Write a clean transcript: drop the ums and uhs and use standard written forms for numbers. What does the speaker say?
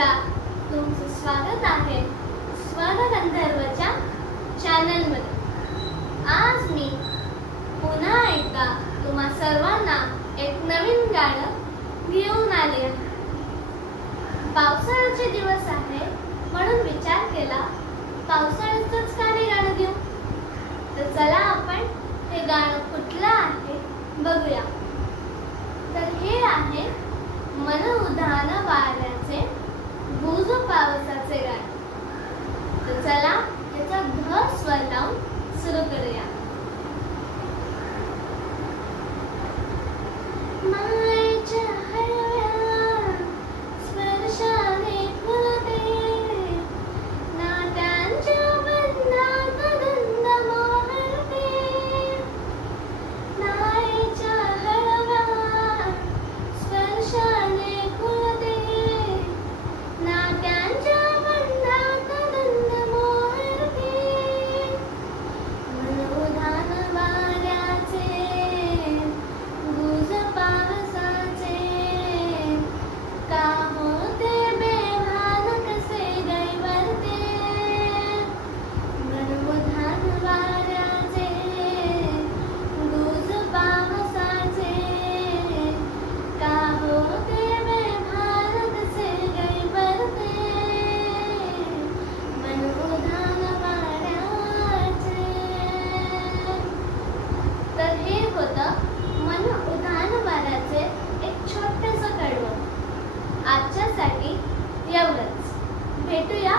नमस्कार, तुमचं स्वागत आहे स्वर गंधर्वच्या चॅनलमध्ये। आज मी पुन्हा एकदा तुम्हा सर्वांना एक नवीन गाणं घेऊन आले आहे। पावसाळ्याचे दिवस आहे म्हणून विचार केला पावसाळ्याचंच गाणं घेऊ। तर चला आपण हे गाणं कुठलं आहे बघूया। तर हे आहे मन उधाण वाऱ्याचे गुज पावसाचे गाणे। तर चला याचा ध स्वर लावून सुरू करूया। मायेच्या हळव्या स्पर्शाने फुलते, नात्यांच्या बंधात गंध मोहरते। मायेच्या हळव्या स्पर्शाने फुलते, नात्यांच्या बंधात गंध मोहरते। मन उधाण वाऱ्याचे गुज पावसाचे, का होते बेभान कसे गैवरते। मन उधाण वाऱ्याचे गुज पावसाचे, का होते बेभान कसे गैवरते। मन उधाण वाऱ्याचे। तर हे होतं मन उधाण वाऱ्याचे एक छोटंसं कडवं। आजच्यासाठी एवढंच। भेटूया